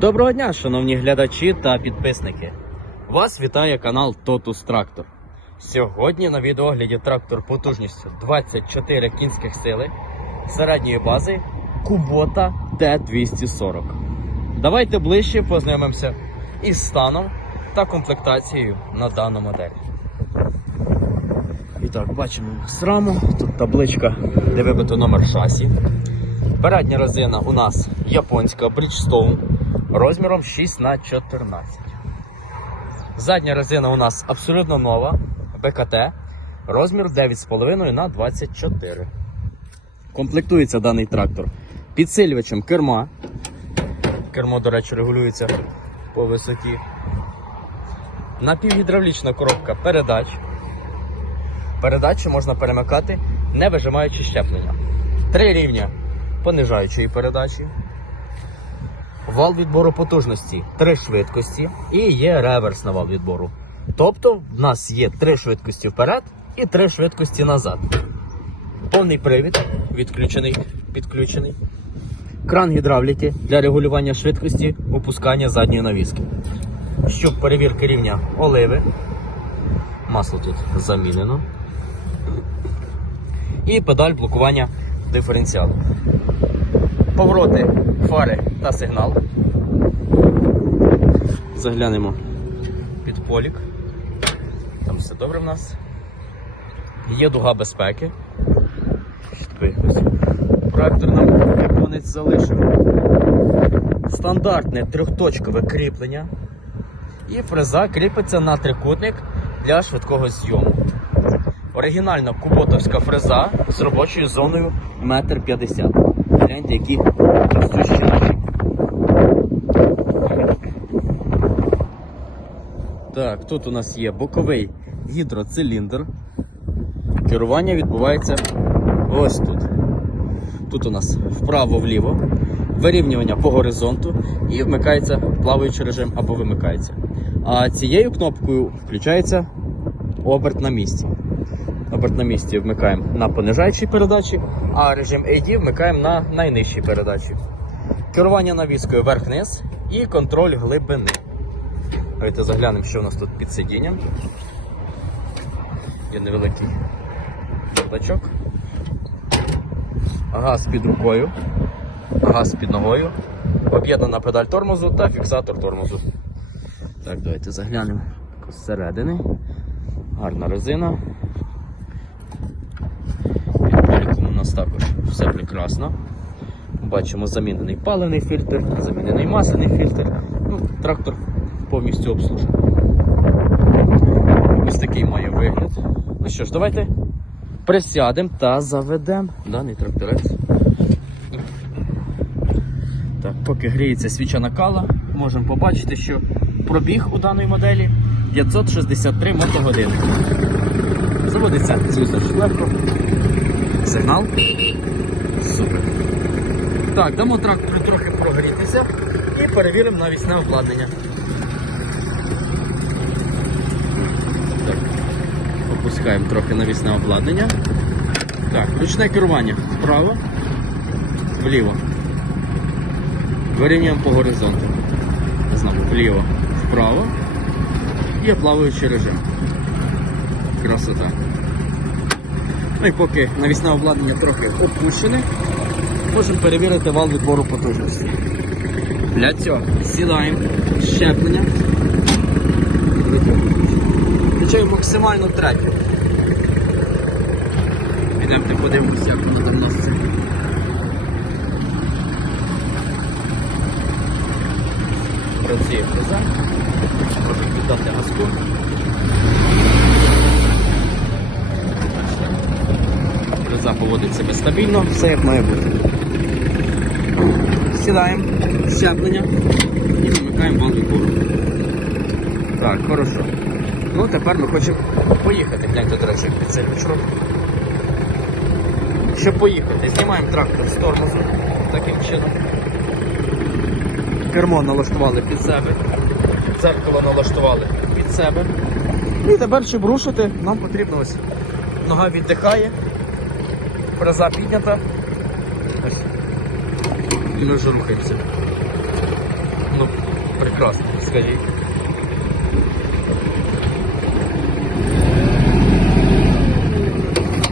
Доброго дня, шановні глядачі та підписники. Вас вітає канал Totus Tractor. Сьогодні на відеогляді трактор потужністю 24 кінських сили середньої бази Kubota T240. Давайте ближче познайомимося із станом та комплектацією на дану модель. І так, бачимо раму, тут табличка, де вибито номер шасі. Передня резина у нас японська Bridgestone розміром 6 на 14 Задня резина у нас абсолютно нова, БКТ, розмір 9,5 на 24 Комплектується даний трактор підсилювачем керма. Кермо, до речі, регулюється по висоті. Напівгідравлічна коробка передач. Передачі можна перемикати, не вижимаючи щеплення. Три рівня понижаючої передачі. Вал відбору потужності три швидкості і є реверс на вал відбору. Тобто в нас є три швидкості вперед і три швидкості назад. Повний привід відключений, підключений. Кран гідравліки для регулювання швидкості опускання задньої навіски. Щоб перевірки рівня оливи. Масло тут замінено. І педаль блокування диференціалу. Повороти, фари та сигнал. Заглянемо під полік. Там все добре в нас. Є дуга безпеки. Проектор нам японець залишив. Стандартне трьохточкове кріплення. І фреза кріпиться на трикутник для швидкого зйому. Оригінальна куботовська фреза з робочою зоною 1,50 м. Гляньте, які ростущі наші. Так, тут у нас є боковий гідроциліндр. Керування відбувається ось тут. Тут у нас вправо-вліво, вирівнювання по горизонту і вмикається плаваючий режим або вимикається. А цією кнопкою включається оберт на місці. Оберт вмикаємо на понижаючій передачі, а режим AD вмикаємо на найнижчій передачі. Керування навіскою вверх-вниз і контроль глибини. Давайте заглянемо, що у нас тут під сидінням. Є невеликий бардачок. Газ під рукою, газ під ногою, об'єднана педаль тормозу та фіксатор тормозу. Так, давайте заглянемо зсередини. Гарна резина. Під поліком у нас також все прекрасно. Бачимо замінений паливний фільтр, замінений масляний фільтр. Ну, Трактор повністю обслужений. Ось такий має вигляд. Ну що ж, давайте присядемо та заведемо даний тракторець. Так, поки гріється свіча накала, можемо побачити, що пробіг у даної моделі 563 мотогодини. Заводиться, звісно легко. Сигнал. Так, дамо трактору трохи прогрітися і перевіримо навісне обладнання. Так, опускаємо трохи навісне обладнання. Так, ручне керування вправо, вліво. Вирівнюємо по горизонту. Знову вліво, вправо. Є плаваючий режим. Красота. Ну і поки навісне обладнання трохи опущене, можемо перевірити вал відбору потужності. Для цього сідаємо щеплення. Включаємо максимальну третю. Підемо подивимося, як воно там носиться. Працює фреза. Можемо піддати газку. Фреза поводить себе стабільно, все як має бути. Сідаємо, щеплення і вимикаємо вал відбору. Так, хорошо. Ну, тепер ми хочемо поїхати. Гляньте, до речі, під цей робить. Щоб поїхати, знімаємо трактор з тормозу таким чином. Кермо налаштували під себе, дзеркало налаштували під себе. І тепер, щоб рушити, нам потрібно ось нога віддихає, фреза піднята. І ми вже рухаємося. Ну, скажіть.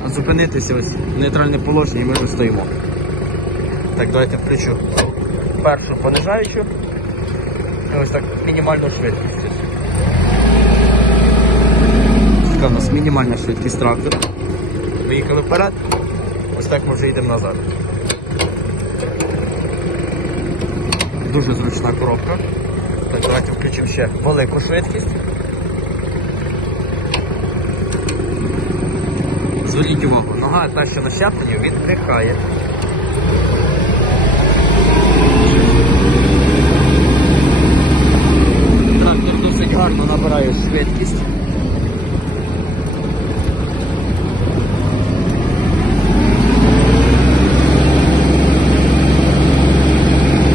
Зупинитися ось в нейтральне положення і ми вже стоїмо. Так, давайте включу першу понижаючу. І ось так мінімальну швидкість. Така у нас мінімальна швидкість трактора. Виїхали вперед, ось так ми вже йдемо назад. Дуже зручна коробка. Так, давайте включимо ще велику швидкість. Зверніть увагу, нога та, що на щепленні, віддихає. Трактор досить гарно набирає швидкість.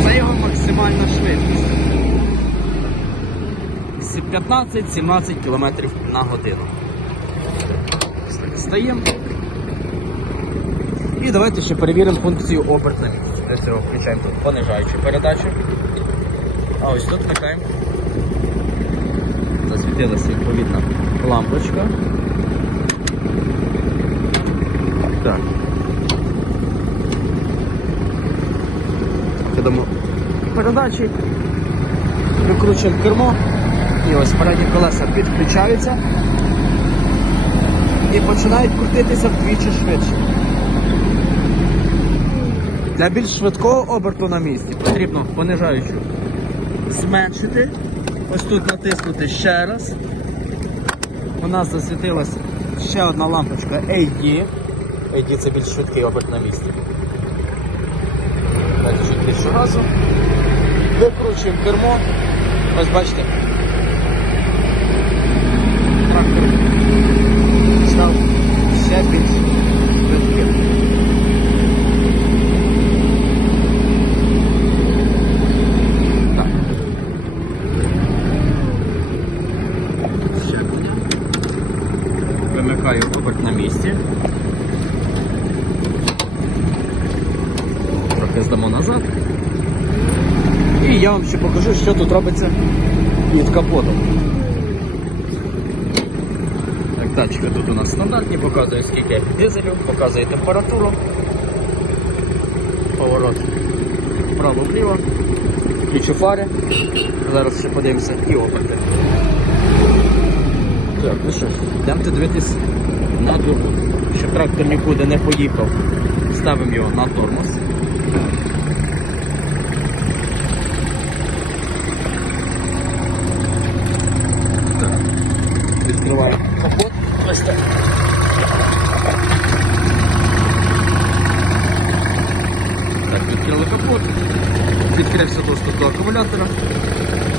Це його максимальна швидкість. 15-17 км на годину. Стаємо. І давайте ще перевіримо функцію оберт на місці. Для цього включаємо тут понижаючу передачу. А ось тут вмикаємо. Засвітилася відповідна лампочка. Так. Кидаємо передачі. Викручуємо кермо. І ось передні колеса підключаються і починають крутитися вдвічі швидше. Для більш швидкого оберту на місці потрібно понижаючу зменшити. Ось тут натиснути ще раз. У нас засвітилась ще одна лампочка AD. AD це більш швидкий оберт на місці. Далі чуть більше газу. Викручуємо кермо. Ось бачите. Трактор став ще більш швидким. Так. Щеплення. Вимикаю на місці. Трохи назад. І я вам ще покажу, що тут робиться під капотом. Датчики тут у нас стандартні, показує скільки дизелю, показує температуру, поворот вправо-вліво, ключу фари. Зараз ще подивимося і оберти. Так, ну що, йдемте дивитись на дорогу. Щоб трактор нікуди не поїхав, ставимо його на тормоз. Так. Відкриваємо капот. Ось так. Так, відкрили капот. Відкрився доступ до акумулятора.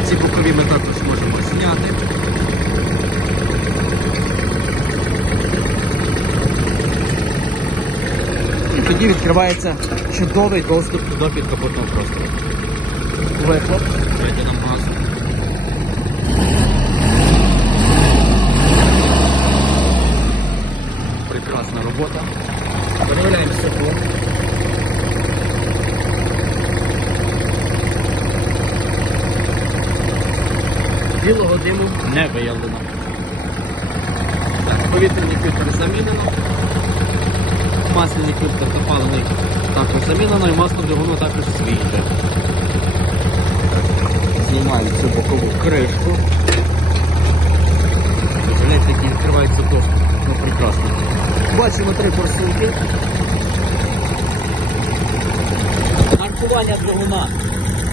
Ці бокові ми також можемо зняти. І тоді відкривається чудовий доступ до підкапотного простору. Вихлоп. Дайте нам газу. Диму не виявлено. Так, повітряний фільтр замінено. Масляний фільтр та паливний також замінено і масло двигуну також свіже. Знімаю цю бокову кришку. Гляньте, який відкривається доступ. Ну, прекрасно. Бачимо три форсунки. Маркування двигуна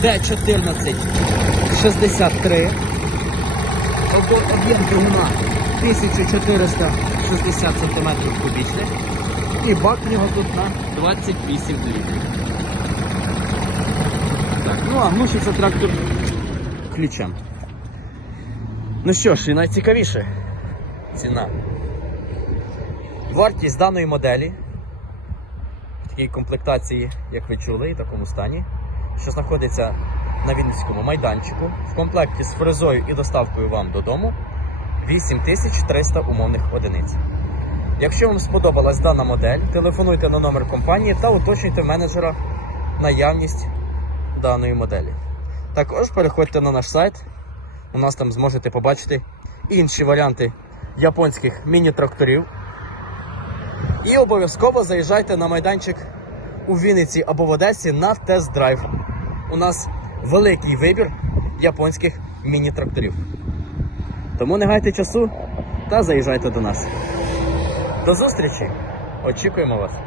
D1463. Об- Об'єм двигуна 1460 см кубічних. І бак в нього тут на 28 літрів. Так, ну а глушиться трактор ключем. Ну що ж, і найцікавіше ціна. Вартість даної моделі в такій комплектації, як ви чули, і такому стані, що знаходиться на Вінницькому майданчику в комплекті з фрезою і доставкою вам додому 8300 умовних одиниць. Якщо вам сподобалась дана модель, телефонуйте на номер компанії та уточнюйте менеджера наявність даної моделі. Також переходьте на наш сайт У нас там зможете побачити інші варіанти японських міні-тракторів. І обов'язково заїжджайте на майданчик у Вінниці або в Одесі на тест-драйв. У нас великий вибір японських міні-тракторів. Тому не гайте часу та заїжджайте до нас. До зустрічі! Очікуємо вас!